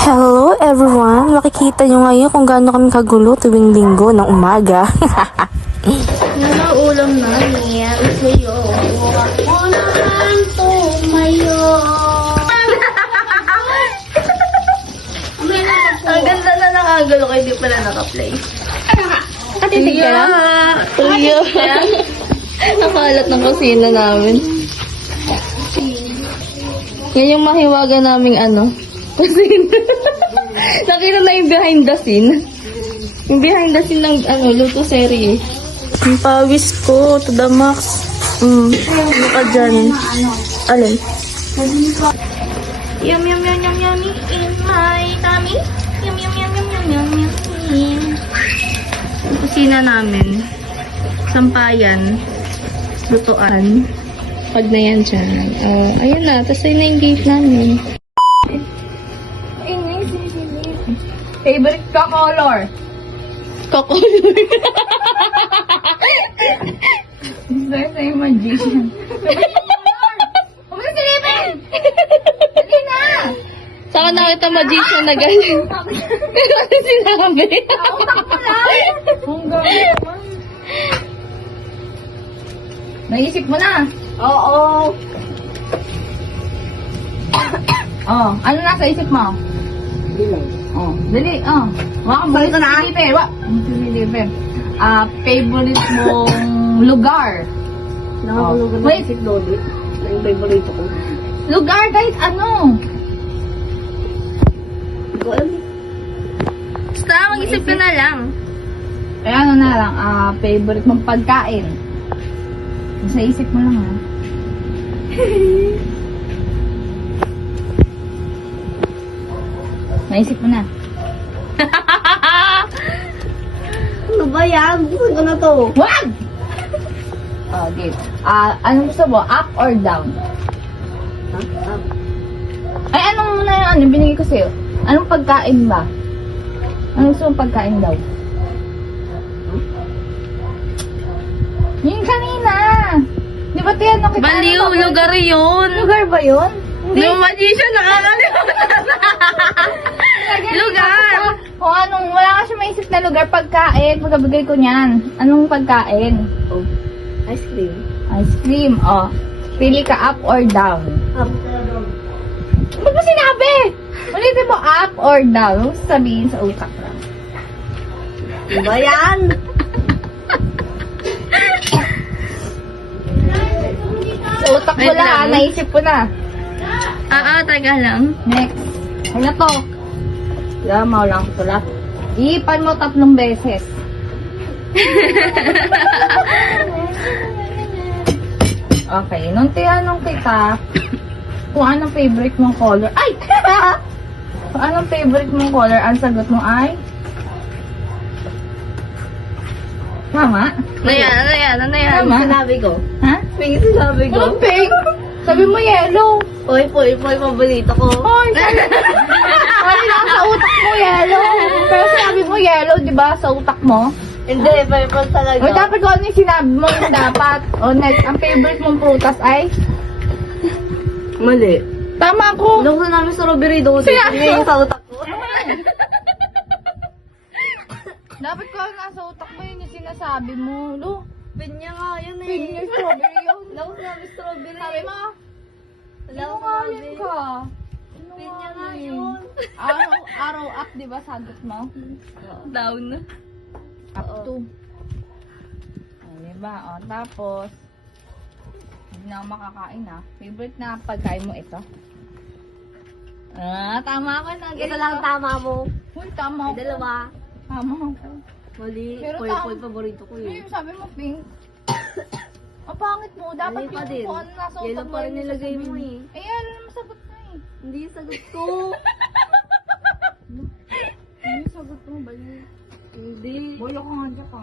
Hello everyone! Makikita nyo ngayon kung gaano kami kagulo tuwing linggo ng umaga. Ulam na niya sa'yo. Ulan tumayo. Ang ganda na ng angulo ko, hindi pala naka-play. Katitig ka lang? Tuyo. Nakalat ng kusina namin. Yan yung mahiwaga naming kusina. Nakita na yung behind the scene. Yung behind the scene ng luto serie. Yung pawis ko to the max. Ano ka dyan? Alin? Yum yum yum yum yummy in my tummy. Yum yum yum yum yum yum yum. Yung kusina namin. Sampayan. Lutuan. Pag na yan dyan. Ayun na. Tapos ayun na yung gate namin. Favorite ka color? Kakulor. Sorry sa yung magician. Huwag silipin! Hindi na! Saka nakita magician na ganyan. Ano sinabi? Utak mo lang! Ang gawin naman. Naisip mo na? Oo. Ano nasa isip mo? Dali. Waka mo. Salita na. Silipin. Favorite mong lugar? Wait. Yung favorite ko. Lugar kahit ano? Basta, mag-isip ka na lang. Kaya ano na lang, favorite mong pagkain? Sa isip mo lang ha. Naisip mo na. Ano ba yan? Gusto ko na to. Wag! Okay. Anong gusto mo? Up or down? Up. Ay, anong muna yung binigay ko sa'yo? Anong pagkain ba? Anong gusto mong pagkain daw? Yung kanina! Di ba tinanong kita? Baliw, ano ba? lugar yun. Lugar ba yun? Yung magician, nakakalimutan. Lugar. O anong, wala kasi maisip na lugar, pagkain. Pagkabigay ko niyan. Anong pagkain? Ice cream. Ice cream. Pili ka up or down. Up. Ba't mo sinabi? Ulitin mo up or down. Huwag sabihin sa utak lang. Ano ba yan? Sa utak mo Wait lang, lang. naisip ko na. Taga lang. Next. Ay na to. Lamaw lang ko lang. Iipan mo 3 beses. Okay, nung tinanong kita kung anong favorite mong color. Ay! Kung anong favorite mong color, ang sagot mo ay? Tama? Ano yan? Tama. Sinabi ko. Ha? May sinabi ko. Anong pink? Sabi mo yellow. Poy, paborito ko. Hoy, sabi lang sa utak mo yellow. Pero sinabi mo yellow, di ba? Sa utak mo. Hindi, purple talaga. O dapat kung ano yung sinabi mo yung dapat. O next, ang favorite mong prutas ay? Mali. Tama ko. Nung namin strawberry daw. Sinabi Hindi yung sa utak ko. Dapat ko nasa utak mo yun yung sinasabi mo. Lo, Pinya nga yun eh. pink yung strawberry yun. Nung namin strawberry. Sabi mo, Wala akong sinungaling sinabi. ka. Pinya nga Sinungaling. yun. Araw up, di ba sagot mo? Down. Up to. O, diba? O, tapos, hindi na ako makakain ha. Favorite na pagkain mo ito? Tama ako na. Ito lang tama mo. Uy, tama ako. Dalawa. Tama ako. Mali. Pero Purple paborito ko Uy, yun. sabi mo pink. Ang pangit mo. Dapat Mali pa yung din. kung ano nasa Yellow utak mo. pa rin yun yung nilagay sasabihin mo eh. ano naman sagot mo eh. Hindi yung sagot ko. Ano yung sagot mo ba yun? Hindi. Boyo ka nga dyan ka.